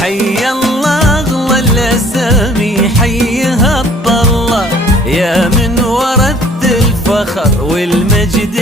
حي الله اغلى الاسامي، حيها الطلة يا من ورث الفخر والمجد